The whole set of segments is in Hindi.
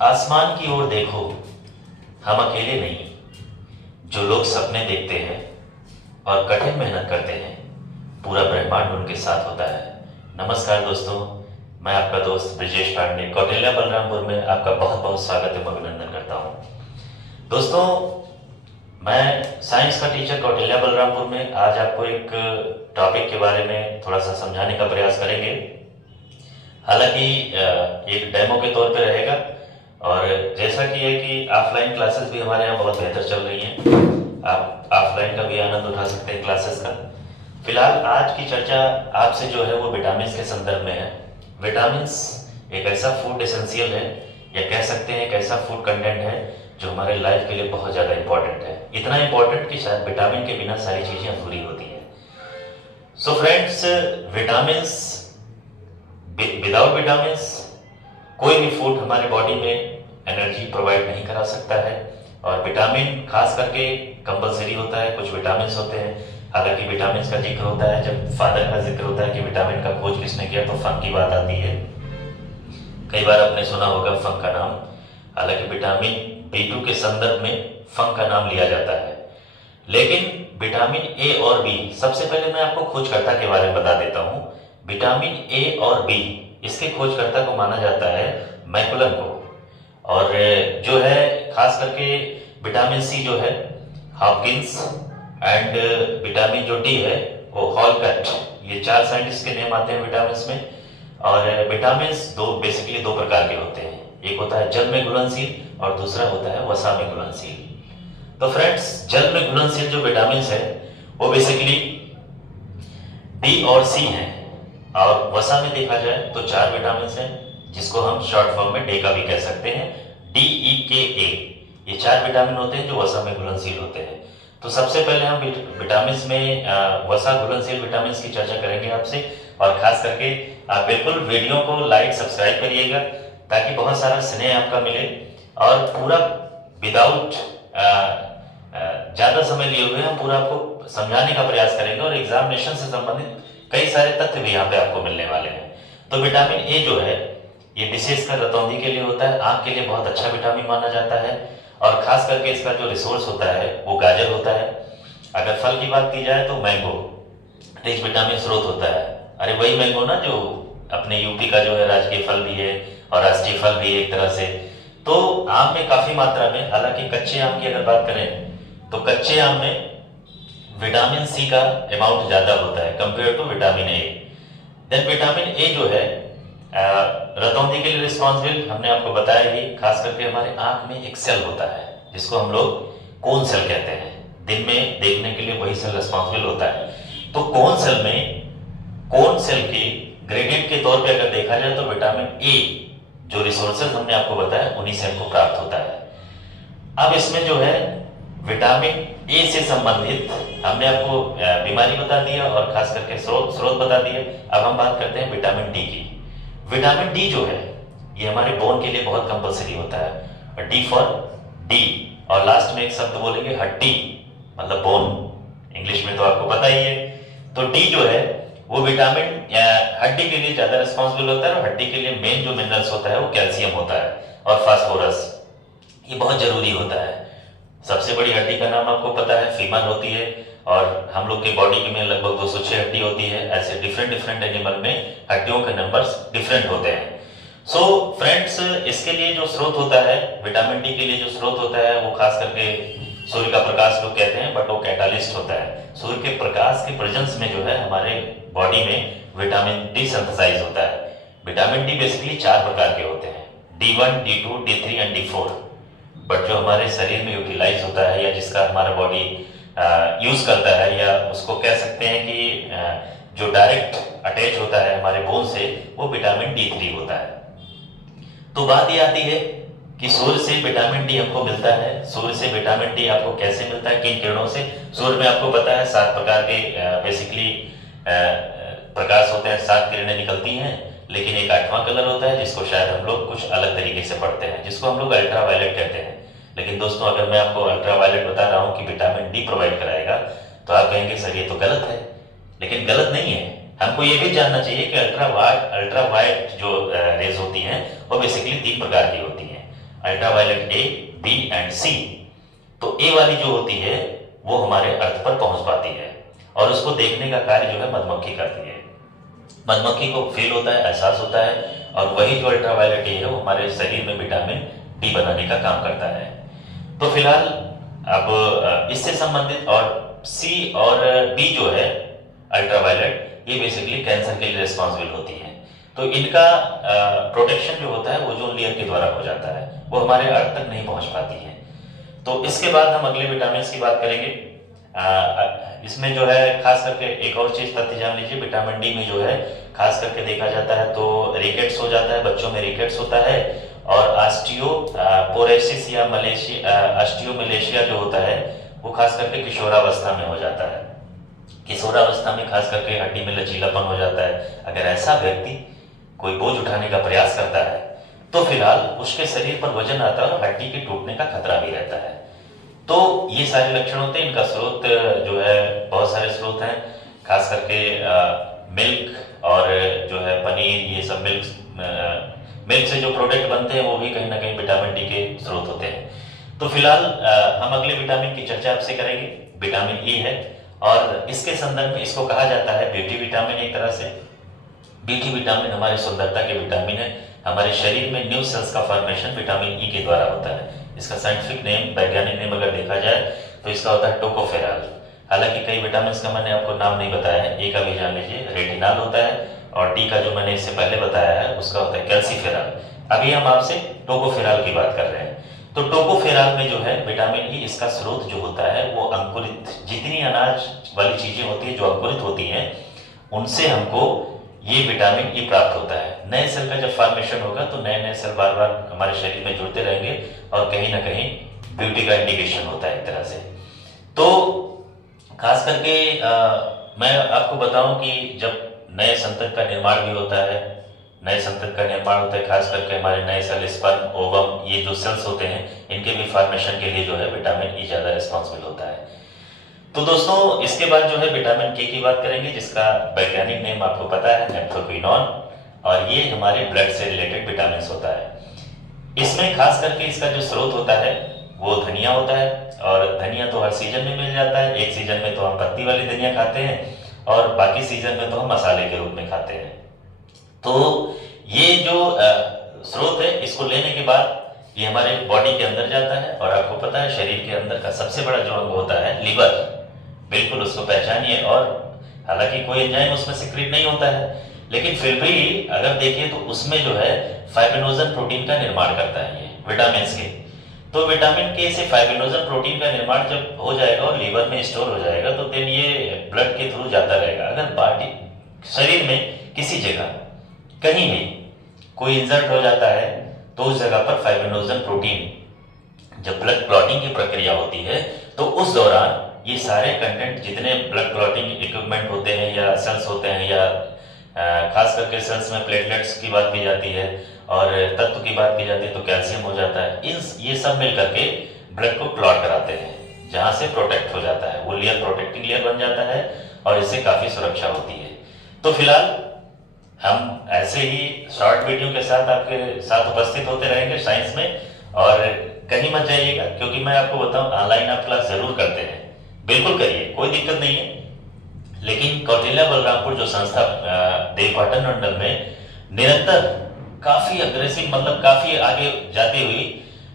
आसमान की ओर देखो, हम अकेले नहीं। जो लोग सपने देखते हैं और कठिन मेहनत करते हैं, पूरा ब्रह्मांड उनके साथ होता है। नमस्कार दोस्तों, मैं आपका दोस्त ब्रिजेश पांडे कौटिल्य बलरामपुर में आपका बहुत बहुत स्वागत एवं अभिनंदन करता हूँ। दोस्तों, मैं साइंस का टीचर कौटिल्य बलरामपुर में आज आपको एक टॉपिक के बारे में थोड़ा सा समझाने का प्रयास करेंगे। हालांकि एक डेमो के तौर पे रहेगा, और जैसा कि है कि ऑफलाइन क्लासेस भी हमारे यहाँ बहुत बेहतर चल रही हैं। आप ऑफलाइन का भी आनंद उठा सकते हैं क्लासेस का। फिलहाल आज की चर्चा आपसे जो है वो विटामिन के संदर्भ में है। विटामिन्स एक ऐसा फूड एसेंशियल है, या कह सकते हैं एक ऐसा फूड कंटेंट है जो हमारे लाइफ के लिए बहुत ज़्यादा इंपॉर्टेंट है। इतना इंपॉर्टेंट कि शायद विटामिन के बिना सारी चीज़ें अधूरी होती हैं। So friends, vitamins, without vitamins कोई भी फूड हमारे बॉडी में एनर्जी प्रोवाइड नहीं करा सकता है। और विटामिन खास करके कंपलसरी होता है। कुछ विटामिन होते हैं, हालांकि विटामिन का जिक्र होता है जब फादर का जिक्र होता है कि विटामिन का खोज किसने किया, तो फंक की बात आती है। कई बार आपने सुना होगा फंक का नाम। हालांकि विटामिन B2 के संदर्भ में फंक का नाम लिया जाता है, लेकिन विटामिन A और B, सबसे पहले मैं आपको खोजकर्ता के बारे में बता देता हूँ। विटामिन A और B, इसके खोजकर्ता को माना जाता है मैकुलम को, और जो है खास करके विटामिन C जो है हॉपकिंस, एंड विटामिन जो D है वो हॉलकट। ये 4 साइंटिस्ट के नेम आते हैं विटामिन में। और विटामिन बेसिकली दो प्रकार के होते हैं, एक होता है जल में घुलनशील और दूसरा होता है वसा में घुलनशील। तो फ्रेंड्स, जल में घुलनशील जो विटामिन है वो बेसिकली D और C हैं, और वसा में देखा जाए तो 4 विटामिन हैं, जिसको हम शॉर्ट फॉर्म में डे का भी कह सकते हैं, DEKA। ये 4 विटामिन होते हैं जो वसा में घुलनशील होते हैं। तो सबसे पहले हम विटामिन में वसा घुलनशील विटामिन की चर्चा करेंगे आपसे। और खास करके आप बिल्कुल वीडियो को लाइक सब्सक्राइब करिएगा, ताकि बहुत सारा स्नेह आपका मिले। और पूरा विदाउट ज्यादा समय लिए हुए हम पूरा आपको समझाने का प्रयास करेंगे, और एग्जामिनेशन से संबंधित कई सारे तथ्य भी यहाँ पे आपको मिलने वाले हैं। तो विटामिन ए जो है ये विशेषकर रतौंधी के लिए होता है, आंख के लिए बहुत अच्छा विटामिन माना जाता है। और खास करके इसका जो रिसोर्स होता है वो गाजर होता है। अगर फल की बात की जाए तो मैंगो रिच विटामिन स्रोत होता है। अरे वही मैंगो ना जो अपने यूपी का जो है राजकीय फल भी है और राष्ट्रीय फल भी है एक तरह से। तो आम में काफी मात्रा में, हालांकि कच्चे आम की अगर बात करें तो कच्चे आम में विटामिन सी का अमाउंट ज्यादा होता है compare to vitamin A. Then vitamin A जो है रतौंधी के लिए रिस्पॉन्सिबल, हमने आपको बताया ही। खास करके हमारे आंख में एक सेल होता है जिसको हम लोग कोन सेल कहते हैं। दिन में देखने के लिए वही सेल रिस्पॉन्सिबल होता है। तो कोन सेल में, कोन सेल के ग्रेडियंट के तौर पे अगर देखा जाए तो विटामिन ए जो रिसोर्सेज हमने आपको बताया उन्हीं से हमको प्राप्त होता है। अब इसमें जो है विटामिन ए से संबंधित हमने आपको बीमारी बता दी है और खास करके स्रोत बता दिए। अब हम बात करते हैं विटामिन डी की। विटामिन डी जो है ये हमारे बोन के लिए बहुत कंपलसरी होता है। डी फॉर डी, और लास्ट में एक शब्द बोलेंगे हड्डी, मतलब बोन, इंग्लिश में तो आपको पता ही है। तो डी जो है वो विटामिन हड्डी के लिए ज्यादा रिस्पॉन्सिबल होता है, और हड्डी के लिए मेन जो मिनरल्स होता है वो कैल्शियम होता है और फास्फोरस। ये बहुत जरूरी होता है। सबसे बड़ी हड्डी का नाम आपको पता है फीमर होती है, और हम लोग के बॉडी में लगभग 206 हड्डी होती है। ऐसे डिफरेंट डिफरेंट एनिमल में हड्डियों के नंबर्स डिफरेंट होते हैं। सो फ्रेंड्स, इसके लिए जो स्रोत होता है, विटामिन डी के लिए जो स्रोत होता है वो खास करके सूर्य का प्रकाश लोग कहते हैं, बट वो कैटालिस्ट होता है। सूर्य के प्रकाश के प्रेजेंस में जो है हमारे बॉडी में विटामिन डी सिंथेसाइज होता है। विटामिन डी बेसिकली 4 प्रकार के होते हैं, D1, D2, D3 and D4। But जो हमारे शरीर में यूटिलाइज होता है, या जिसका हमारा बॉडी यूज करता है, या उसको कह सकते हैं कि जो डायरेक्ट अटैच होता है हमारे बोन से, वो विटामिन D3 होता है। तो बात ये आती है कि सूर्य से विटामिन डी हमको मिलता है। सूर्य से विटामिन डी आपको कैसे मिलता है, किन किरणों से? सूर्य में आपको पता है 7 प्रकार के बेसिकली प्रकाश होते हैं, 7 किरणें निकलती हैं। लेकिन एक 8वां कलर होता है जिसको शायद हम लोग कुछ अलग तरीके से पढ़ते हैं, जिसको हम लोग अल्ट्रावायलेट कहते हैं। लेकिन दोस्तों, अगर मैं आपको अल्ट्रावायलेट बता रहा हूँ कि विटामिन डी प्रोवाइड कराएगा, तो आप कहेंगे सर ये तो गलत है। लेकिन गलत नहीं है। हमको ये भी जानना चाहिए कि अल्ट्रावायलेट जो रेज होती हैं वो बेसिकली 3 प्रकार की होती हैं। अल्ट्रावायलेट ए, बी एंड सी। तो ए वाली जो होती है वो हमारे अर्थ पर पहुंच पाती है और उसको देखने का कार्य जो है मधुमक्खी करती है। मधुमक्खी को फील होता है, एहसास होता है, और वही जो अल्ट्रावायलेट ए है वो हमारे शरीर में विटामिन डी बनाने का काम करता है। तो फिलहाल अब इससे संबंधित और सी और बी जो है अल्ट्रावायलेट, ये बेसिकली कैंसर के लिए रिस्पॉन्सिबल होती है। तो इनका प्रोटेक्शन जो होता है वो ओजोन लेयर के द्वारा हो जाता है, वो हमारे अर्थ तक नहीं पहुंच पाती है। तो इसके बाद हम अगले विटामिन की बात करेंगे। इसमें जो है खास करके एक और चीज तथ्य जान लीजिए, विटामिन डी में जो है खास करके देखा जाता है तो रिकेट्स हो जाता है, बच्चों में रिकेट्स होता है, और ऑस्टियोपोरोसिस या ऑस्टियोमलेशिया जो होता है वो खास करके किशोरावस्था में हो जाता है। किशोरावस्था में खास करके हड्डी में लचीलापन हो जाता है। अगर ऐसा व्यक्ति कोई बोझ उठाने का प्रयास करता है तो फिलहाल उसके शरीर पर वजन आता है और हड्डी के टूटने का खतरा भी रहता है। तो ये सारे लक्षण होते हैं। इनका स्रोत जो है बहुत सारे स्रोत हैं, खास करके मिल्क और जो है पनीर, ये सब मिल्क से जो प्रोडक्ट बनते हैं वो भी कहीं ना कहीं विटामिन डी के स्रोत होते हैं। तो फिलहाल हम अगले विटामिन की चर्चा आपसे करेंगे, विटामिन ई है, और इसके संदर्भ में इसको कहा जाता है ब्यूटी विटामिन। एक तरह से ब्यूटी विटामिन हमारे सुंदरता के विटामिन है। हमारे शरीर में न्यू सेल्स का फॉर्मेशन विटामिन ई के द्वारा होता है। इसका साइंटिफिक नेम, वैज्ञानिक नेम अगर देखा जाए तो इसका होता है टोकोफेरॉल। हालांकि कई विटामिन का मैंने आपको नाम नहीं बताया है, ए का भी जान लीजिए, रेटिनॉल होता है, और डी का जो मैंने इससे पहले बताया है उसका होता है कैल्सीफेरॉल। अभी हम आपसे टोकोफेरॉल की बात कर रहे हैं। तो टोकोफेरॉल में जो है विटामिन ई, इसका स्रोत जो होता है वो अंकुरित, जितनी अनाज वाली चीजें होती है जो अंकुरित होती हैं उनसे हमको ये विटामिन ई प्राप्त होता है। नए सेल का जब फॉर्मेशन होगा तो नए नए सेल बार बार हमारे शरीर में जुड़ते रहेंगे और कहीं ना कहीं ब्यूटी का इंडिकेशन होता है एक तरह से। तो खास करके मैं आपको बताऊं कि जब नए संतति का निर्माण भी होता है, नए संतति का निर्माण होता है, खास करके हमारे नए सेल, स्पर्म, ओवम, ये जो सेल्स होते हैं इनके भी फॉर्मेशन के लिए जो है विटामिन ई ज्यादा रिस्पॉन्सिबल होता है। तो दोस्तों इसके बाद जो है विटामिन के की बात करेंगे, जिसका वैज्ञानिक नेम आपको पता है, नेप्थोक्विनोन, और ये हमारे ब्लड से रिलेटेड विटामिन होता है। इसमें खास करके इसका जो स्रोत होता है वो धनिया होता है, और धनिया तो हर सीजन में मिल जाता है। एक सीजन में तो हम पत्ती वाली धनिया खाते हैं और बाकी सीजन में तो हम मसाले के रूप में खाते हैं। तो ये जो स्रोत है इसको लेने के बाद ये हमारे बॉडी के अंदर जाता है, और आपको पता है शरीर के अंदर का सबसे बड़ा जो अंग होता है लिवर, बिल्कुल उसको पहचानिए। और हालांकि कोई एंजाइम उसमें सिक्रीट नहीं होता है, लेकिन फिर भी अगर देखिए तो उसमें जो है फाइब्रिनोजन प्रोटीन का निर्माण करता है ये विटामिन के। तो विटामिन के से फाइब्रिनोजन प्रोटीन का निर्माण जब हो जाएगा और लीवर में स्टोर हो जाएगा तो देन ये ब्लड के थ्रू जाता रहेगा। अगर बॉडी, शरीर में किसी जगह कहीं भी कोई इंजर्ट हो जाता है तो उस जगह पर फाइब्रिनोजन प्रोटीन, जब ब्लड क्लॉटिंग की प्रक्रिया होती है तो उस दौरान ये सारे कंटेंट, जितने ब्लड क्लॉटिंग इक्विपमेंट होते हैं या सेल्स होते हैं, या खास करके सेल्स में प्लेटलेट्स की बात की जाती है और तत्व की बात की जाती है तो कैल्शियम हो जाता है, ये सब मिल करके ब्लड को क्लॉट कराते हैं, जहां से प्रोटेक्ट हो जाता है, वो लेयर प्रोटेक्टिंग लेयर बन जाता है और इससे काफी सुरक्षा होती है। तो फिलहाल हम ऐसे ही शॉर्ट वीडियो के साथ आपके साथ उपस्थित होते रहेंगे साइंस में, और कहीं मत जाइएगा, क्योंकि मैं आपको बताऊं ऑनलाइन आप क्लास जरूर करते हैं, बिल्कुल करिए, कोई दिक्कत नहीं है। लेकिन कौटिल्य बलरामपुर जो संस्था देवपाटन मंडल में निरंतर काफी अग्रेसिव, मतलब काफी आगे जाती हुई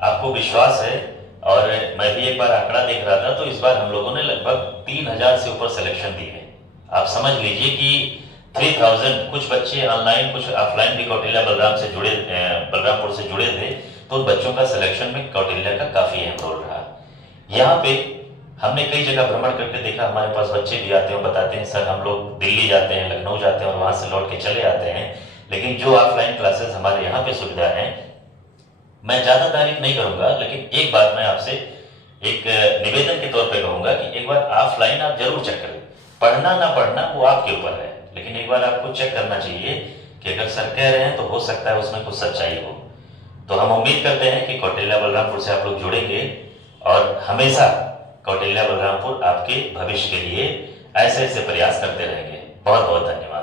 आपको विश्वास है, और मैं भी एक बार आंकड़ा देख रहा था तो इस बार हम लोगों ने लगभग 3000 से ऊपर सिलेक्शन दिए हैं। आप समझ लीजिए कि 3000, कुछ बच्चे ऑनलाइन कुछ ऑफलाइन भी कौटिल्य बलरामपुर से जुड़े थे, तो बच्चों का सिलेक्शन में कौटिल्य का काफी अहम रोल रहा। यहाँ पे हमने कई जगह भ्रमण करके देखा, हमारे पास बच्चे भी आते हैं, बताते हैं सर हम लोग दिल्ली जाते हैं, लखनऊ जाते हैं और वहां से लौट के चले आते हैं, लेकिन जो ऑफलाइन क्लासेस हमारे यहाँ पे सुविधा है, मैं ज्यादा तारीफ नहीं करूंगा, लेकिन एक बात मैं आपसे एक निवेदन के तौर पे कहूंगा कि एक बार ऑफलाइन आप जरूर चेक करें। पढ़ना ना पढ़ना वो आपके ऊपर है, लेकिन एक बार आपको चेक करना चाहिए कि अगर सर कह रहे हैं तो हो सकता है उसमें कुछ सच्चाई हो। तो हम उम्मीद करते हैं कि कौटिल्य बलरामपुर से आप लोग जुड़ेंगे और हमेशा कौटिल्य बलरामपुर आपके भविष्य के लिए ऐसे ऐसे प्रयास करते रहेंगे। बहुत बहुत धन्यवाद।